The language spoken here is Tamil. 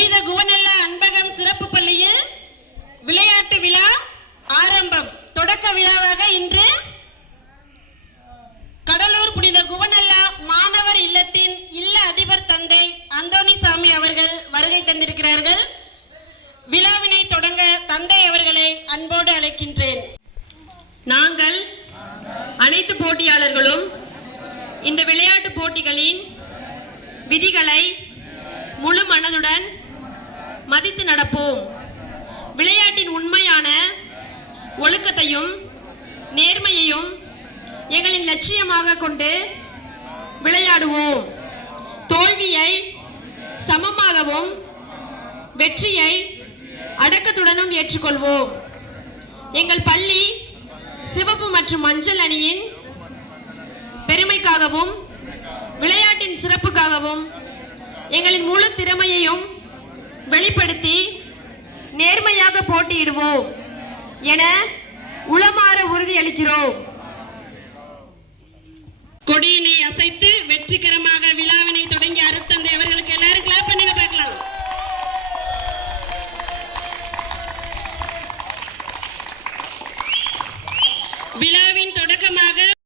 புனித குவனல்லா அன்பகம் சிறப்பு பள்ளியில் விளையாட்டு விழா ஆரம்பம். தொடக்க விழாவாக இன்று கடலூர் புனித குவனல்லா மாணவர் இல்லத்தின் இல்ல அதிபர் தந்தை அந்தோணிசாமி அவர்கள் வருகை தந்திருக்கிறார்கள். விழாவினை தொடங்க தந்தை அவர்களை அன்போடு அழைக்கின்றேன். நாங்கள் அனைத்து போட்டியாளர்களும் இந்த விளையாட்டு போட்டிகளின் விதிகளை முழு மனதுடன் மதித்து நடப்போம். விளையாட்டின் உண்மையான ஒழுக்கத்தையும் நேர்மையையும் எங்களின் லட்சியமாக கொண்டு விளையாடுவோம். தோல்வியை சமமாகவும் வெற்றியை அடக்கத்துடனும் ஏற்றுக்கொள்வோம். எங்கள் பள்ளி சிவப்பு மற்றும் மஞ்சள் அணியின் பெருமைக்காகவும் விளையாட்டின் சிறப்புக்காகவும் எங்களின் முழு திறமையையும் வெளிப்படுத்தி நேர்மையாக போட்டியிடுவோம் என உளமாற உறுதியளிக்கிறோம். கொடியினை அசைத்து வெற்றிகரமாக விழாவினை தொடங்கி அருட்தந்தை அவர்களுக்கு